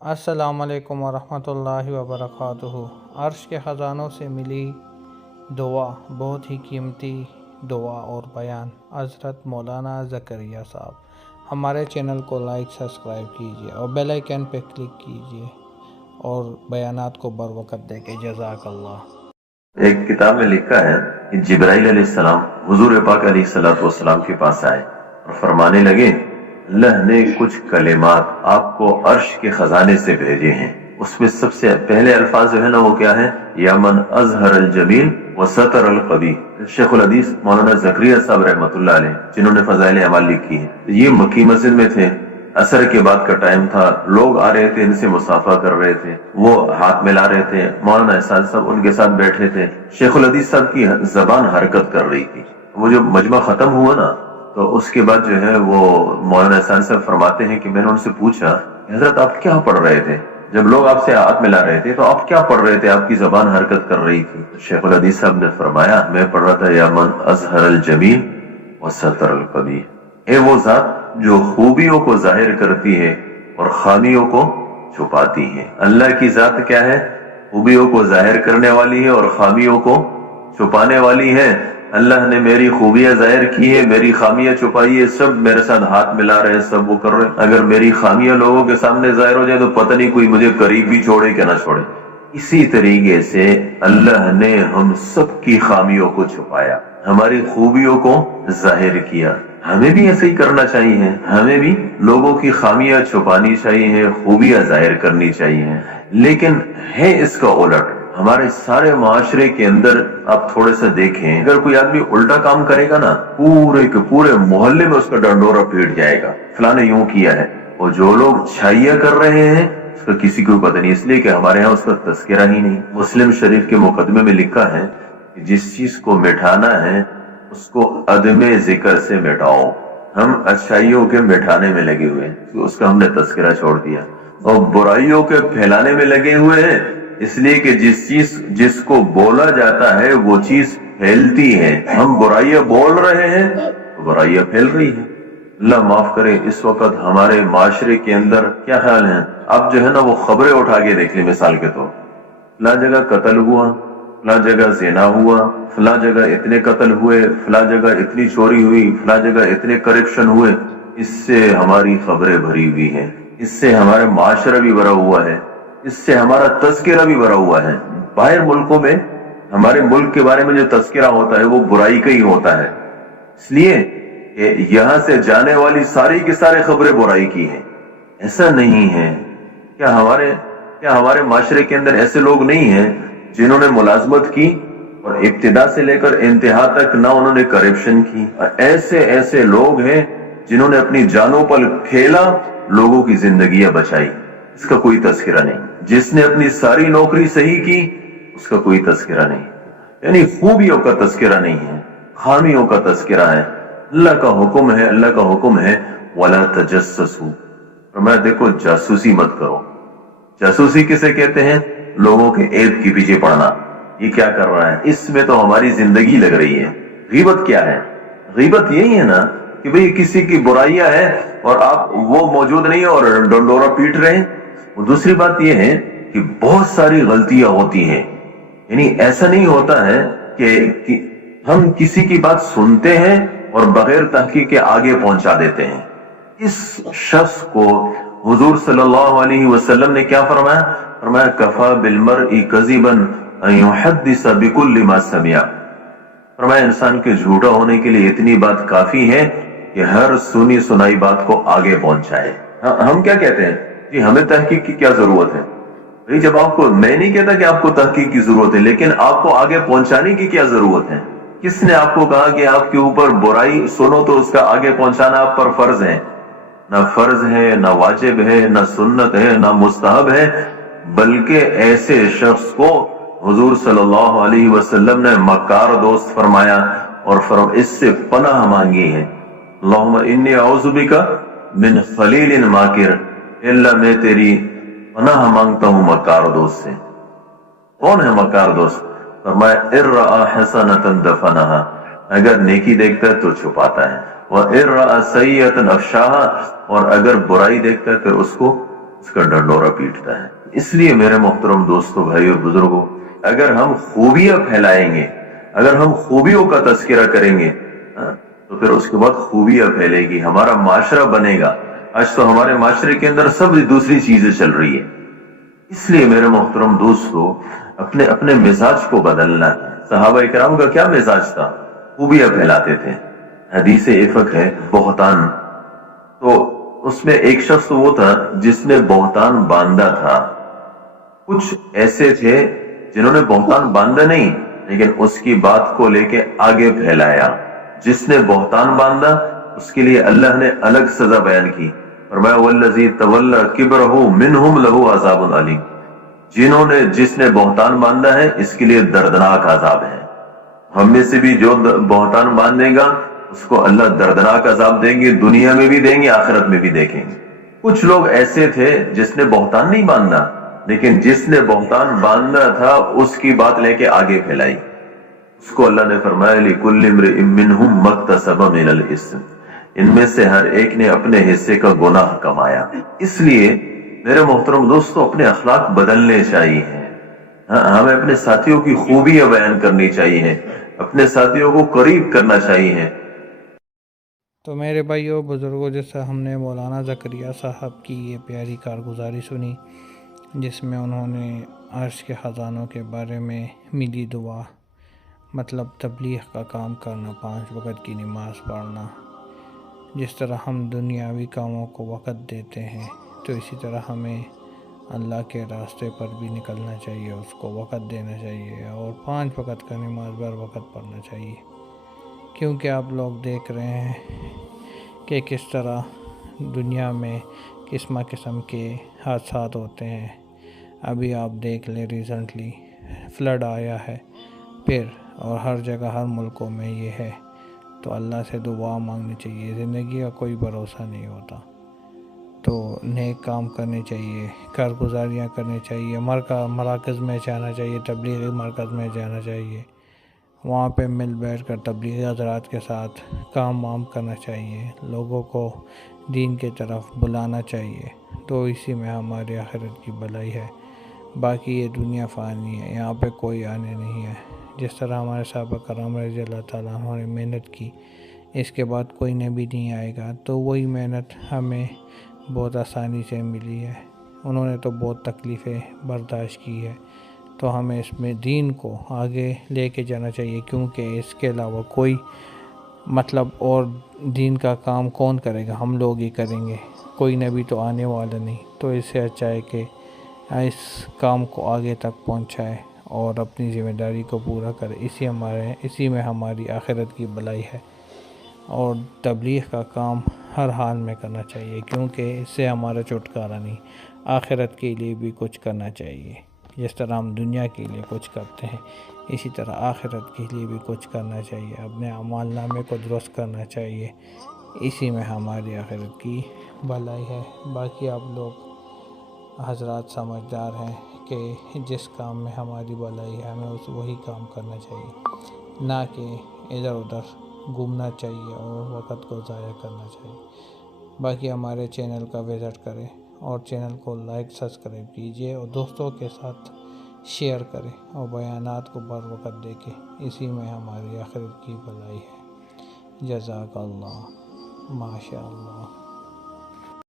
السلام علیکم ورحمۃ اللہ وبرکاتہ۔ عرش کے خزانوں سے ملی دعا، بہت ہی قیمتی دعا اور بیان حضرت مولانا زکریا صاحب۔ ہمارے چینل کو لائک سبسکرائب کیجیے اور بیل آئیکن پہ کلک کیجیے اور بیانات کو بر وقت دیکھیں۔ جزاک اللہ۔ ایک کتاب میں لکھا ہے کہ جبرائیل علیہ السلام حضور پاک علیہ السلام کے پاس آئے اور فرمانے لگے، اللہ نے کچھ کلمات آپ کو عرش کے خزانے سے بھیجے ہیں۔ اس میں سب سے پہلے الفاظ جو ہے نا وہ کیا ہے؟ یا من اظہر الجمیل وستر القبیح۔ شیخ الحدیث مولانا زکریا صاحب رحمۃ اللہ علیہ جنہوں نے فضائل اعمال لکھی ہے، یہ مکی مسجد میں تھے، عصر کے بعد کا ٹائم تھا، لوگ آ رہے تھے، ان سے مصافحہ کر رہے تھے، وہ ہاتھ ملا رہے تھے، مولانا احسان صاحب ان کے ساتھ بیٹھے تھے، شیخ الحدیث صاحب کی زبان حرکت کر رہی تھی۔ وہ جو مجمع ختم ہوا نا تو اس کے بعد جو ہے وہ مولانا احسان صاحب فرماتے ہیں کہ میں نے ان سے پوچھا، حضرت آپ کیا پڑھ رہے تھے؟ جب لوگ آپ سے ہاتھ ملا رہے تھے تو آپ کیا پڑھ رہے تھے؟ آپ کی زبان حرکت کر رہی تھی۔ شیخ الحدیث صاحب نے فرمایا، میں پڑھ رہا تھا یا من اظہر الجمیل وستر القبیح، اے وہ ذات جو خوبیوں کو ظاہر کرتی ہے اور خامیوں کو چھپاتی ہے۔ اللہ کی ذات کیا ہے؟ خوبیوں کو ظاہر کرنے والی ہے اور خامیوں کو چھپانے والی ہے۔ اللہ نے میری خوبیاں ظاہر کی ہے، میری خامیاں چھپائی ہے، سب میرے ساتھ ہاتھ ملا رہے ہیں، سب وہ کر رہے ہیں۔ اگر میری خامیاں لوگوں کے سامنے ظاہر ہو جائے تو پتہ نہیں کوئی مجھے قریب بھی چھوڑے کہ نہ چھوڑے۔ اسی طریقے سے اللہ نے ہم سب کی خامیوں کو چھپایا، ہماری خوبیوں کو ظاہر کیا۔ ہمیں بھی ایسے ہی کرنا چاہیے، ہمیں بھی لوگوں کی خامیاں چھپانی چاہیے، خوبیاں ظاہر کرنی چاہیے۔ لیکن ہے اس کا الٹ، ہمارے سارے معاشرے کے اندر آپ تھوڑے سے دیکھیں، اگر کوئی آدمی الٹا کام کرے گا نا، پورے کے پورے محلے میں اس کا ڈنڈورا پیٹ جائے گا، فلاں نے یوں کیا ہے۔ اور جو لوگ چھائیاں کر رہے ہیں اس کا کسی کو پتہ نہیں، اس لیے کہ ہمارے ہاں اس کا تذکرہ ہی نہیں۔ مسلم شریف کے مقدمے میں لکھا ہے کہ جس چیز کو مٹھانا ہے اس کو عدم ذکر سے مٹاؤ۔ ہم اچھائیوں کے مٹھانے میں لگے ہوئے ہیں، اس کا ہم نے تذکرہ چھوڑ دیا، اور برائیوں کے پھیلانے میں لگے ہوئے ہیں، اس لیے کہ جس کو بولا جاتا ہے وہ چیز پھیلتی ہے۔ ہم برائیاں بول رہے ہیں تو برائیاں پھیل رہی ہیں۔ اللہ معاف کرے، اس وقت ہمارے معاشرے کے اندر کیا حال ہے؟ اب جو ہے نا وہ خبریں اٹھا کے دیکھ لیں، مثال کے طور فلاں جگہ قتل ہوا، فلاں جگہ زنا ہوا، فلاں جگہ اتنے قتل ہوئے، فلاں جگہ اتنی چوری ہوئی، فلاں جگہ اتنے کرپشن ہوئے۔ اس سے ہماری خبریں بھری ہوئی ہیں، اس سے ہمارا معاشرہ بھی بھرا ہوا ہے، اس سے ہمارا تذکرہ بھی بھرا ہوا ہے۔ باہر ملکوں میں ہمارے ملک کے بارے میں جو تذکرہ ہوتا ہے وہ برائی کا ہی ہوتا ہے، اس لیے کہ یہاں سے جانے والی ساری کی ساری خبریں برائی کی ہیں۔ ایسا نہیں ہے۔ کیا ہمارے معاشرے کے اندر ایسے لوگ نہیں ہیں جنہوں نے ملازمت کی اور ابتدا سے لے کر انتہا تک نہ انہوں نے کرپشن کی؟ ایسے لوگ ہیں جنہوں نے اپنی جانوں پر کھیلا، لوگوں کی زندگیاں بچائی، اس کا کوئی تذکرہ نہیں۔ جس نے اپنی ساری نوکری صحیح کی اس کا کوئی تذکرہ نہیں، یعنی خوبیوں کا تذکرہ نہیں ہے، خامیوں کا تذکرہ ہے۔ اللہ کا حکم ہے وَلَا تَجَسَّسُوا، فرمایا دیکھو جاسوسی مت کرو۔ جاسوسی کسے کہتے ہیں؟ لوگوں کے عیب کے پیچھے پڑنا، یہ کیا کر رہا ہے، اس میں تو ہماری زندگی لگ رہی ہے۔ غیبت کیا ہے؟ غیبت یہی ہے نا کہ بھئی کسی کی برائیاں ہیں اور آپ وہ موجود نہیں اور ڈنڈورا پیٹ رہے ہیں۔ دوسری بات یہ ہے کہ بہت ساری غلطیاں ہوتی ہیں، یعنی ایسا نہیں ہوتا ہے کہ ہم کسی کی بات سنتے ہیں اور بغیر تحقیق کے آگے پہنچا دیتے ہیں۔ اس شخص کو حضور صلی اللہ علیہ وسلم نے کیا فرمایا؟ فرمایا کفا بالمرء کذبا ان یحدث بکل ما سمع، فرمایا انسان کے جھوٹا ہونے کے لیے اتنی بات کافی ہے کہ ہر سنی سنائی بات کو آگے پہنچائے۔ ہم کیا کہتے ہیں جی ہمیں تحقیق کی کیا ضرورت ہے؟ بھئی جب آپ کو، میں نہیں کہتا کہ آپ کو تحقیق کی ضرورت ہے، لیکن آپ کو آگے پہنچانے کی کیا ضرورت ہے؟ کس نے آپ کو کہا کہ آپ کے اوپر برائی سنو تو اس کا آگے پہنچانا آپ پر فرض ہے؟ نہ فرض ہے، نہ واجب ہے، نہ سنت ہے، نہ مستحب ہے، بلکہ ایسے شخص کو حضور صلی اللہ علیہ وسلم نے مکار دوست فرمایا اور اس سے پناہ مانگی ہے۔ اللہم انی اعوذ بک من خلیل ماکر، اللہ میں تیری پناہ مانگتا ہوں مکار دوست سے۔ کون ہے مکار دوست؟ فرمایا اِن رأى حسنة دفنها، اگر نیکی دیکھتا ہے تو چھپاتا ہے، وَإِن رَأَى سَيِّئَةً أَفْشَاهَا، اور اگر برائی دیکھتا ہے پھر اس کو اس کا ڈنڈورا پیٹتا ہے۔ اس لیے میرے محترم دوستوں، بھائی اور بزرگوں، اگر ہم خوبیاں پھیلائیں گے، اگر ہم خوبیوں کا تذکرہ کریں گے تو پھر اس کے بعد خوبیاں پھیلے گی، ہمارا معاشرہ بنے گا۔ آج تو ہمارے معاشرے کے اندر سب دوسری چیزیں چل رہی ہیں۔ اس لیے میرے محترم دوستو، اپنے اپنے مزاج کو بدلنا ہے۔ صحابہ کرام کا کیا مزاج تھا؟ خوبیاں پھیلاتے تھے۔ حدیث افک ہے بہتان، تو اس میں ایک شخص وہ تھا جس نے بہتان باندھا تھا۔ کچھ ایسے تھے جنہوں نے بہتان باندھا نہیں، لیکن اس کی بات کو لے کے آگے پھیلایا۔ جس نے بہتان باندھا اس کے لیے اللہ نے الگ سزا بیان کی، فرمایا والذی تولی کبرہ منہم لہ عذاب علیم۔ جس نے بہتان باندھا ہے اس کے لیے دردناک عذاب ہے۔ ہم میں سے بھی جو بہتان باندھے گا اس کو اللہ دردناک عذاب دیں گے، دنیا میں بھی دیں گے، آخرت میں بھی دیکھیں گے۔ کچھ لوگ ایسے تھے جس نے بہتان نہیں باندھا، لیکن جس نے بہتان باندھا تھا اس کی بات لے کے آگے پھیلائی۔ اس کو اللہ نے فرمایا لِكُلِّ امْرِئٍ مِّنْهُمْ مَا اكْتَسَبَ مِنَ الْإِثْمِ، ان میں سے ہر ایک نے اپنے حصے کا گناہ کمایا۔ اس لیے میرے محترم دوستو، اپنے اخلاق بدلنے چاہیے، ہمیں اپنے ساتھیوں کی خوبیاں بیان کرنی چاہیے، اپنے ساتھیوں کو قریب کرنا چاہیے۔ تو میرے بھائیوں بزرگوں، جیسا ہم نے مولانا زکریا صاحب کی یہ پیاری کارگزاری سنی، جس میں انہوں نے عرش کے خزانوں کے بارے میں ملی دعا، مطلب تبلیغ کا کام کرنا، 5 وقت کی نماز پڑھنا۔ جس طرح ہم دنیاوی کاموں کو وقت دیتے ہیں تو اسی طرح ہمیں اللہ کے راستے پر بھی نکلنا چاہیے، اس کو وقت دینا چاہیے، اور 5 وقت کا نماز بر وقت پڑھنا چاہیے۔ کیونکہ آپ لوگ دیکھ رہے ہیں کہ کس طرح دنیا میں قسم قسم کے حادثات ہوتے ہیں۔ ابھی آپ دیکھ لیں ریسنٹلی فلڈ آیا ہے پھر، اور ہر جگہ ہر ملکوں میں یہ ہے۔ تو اللہ سے دعا مانگنی چاہیے، زندگی کا کوئی بھروسہ نہیں ہوتا، تو نیک کام کرنے چاہیے، کارگزاریاں کرنی چاہیے، مراکز میں جانا چاہیے، تبلیغی مرکز میں جانا چاہیے، وہاں پہ مل بیٹھ کر تبلیغی حضرات کے ساتھ کام وام کرنا چاہیے، لوگوں کو دین کی طرف بلانا چاہیے، تو اسی میں ہماری آخرت کی بھلائی ہے۔ باقی یہ دنیا فانی ہے، یہاں پہ کوئی آنے نہیں ہے۔ جس طرح ہمارے صحابہ کرام رضی اللہ تعالیٰ عنہ نے محنت کی، اس کے بعد کوئی نبی نہیں آئے گا، تو وہی محنت ہمیں بہت آسانی سے ملی ہے۔ انہوں نے تو بہت تکلیفیں برداشت کی ہے، تو ہمیں اس میں دین کو آگے لے کے جانا چاہیے، کیونکہ اس کے علاوہ کوئی مطلب اور دین کا کام کون کرے گا؟ ہم لوگ ہی کریں گے، کوئی نبی تو آنے والا نہیں۔ تو اس سے اچھا ہے کہ اس کام کو آگے تک پہنچائے اور اپنی ذمہ داری کو پورا کرے، اسی میں ہماری آخرت کی بھلائی ہے۔ اور تبلیغ کا کام ہر حال میں کرنا چاہیے، کیونکہ اس سے ہمارا چھٹکارا نہیں، آخرت کے لیے بھی کچھ کرنا چاہیے۔ جس طرح ہم دنیا کے لیے کچھ کرتے ہیں، اسی طرح آخرت کے لیے بھی کچھ کرنا چاہیے، اپنے اعمال نامے کو درست کرنا چاہیے، اسی میں ہماری آخرت کی بھلائی ہے۔ باقی آپ لوگ حضرات سمجھدار ہیں کہ جس کام میں ہماری بھلائی ہے ہمیں وہی کام کرنا چاہیے، نہ کہ ادھر ادھر گھومنا چاہیے اور وقت کو ضائع کرنا چاہیے۔ باقی ہمارے چینل کا وزٹ کریں اور چینل کو لائک سبسکرائب کیجیے، اور دوستوں کے ساتھ شیئر کریں، اور بیانات کو بر وقت دیکھیں، اسی میں ہماری آخرت کی بھلائی ہے۔ جزاک اللہ، ماشاء اللہ۔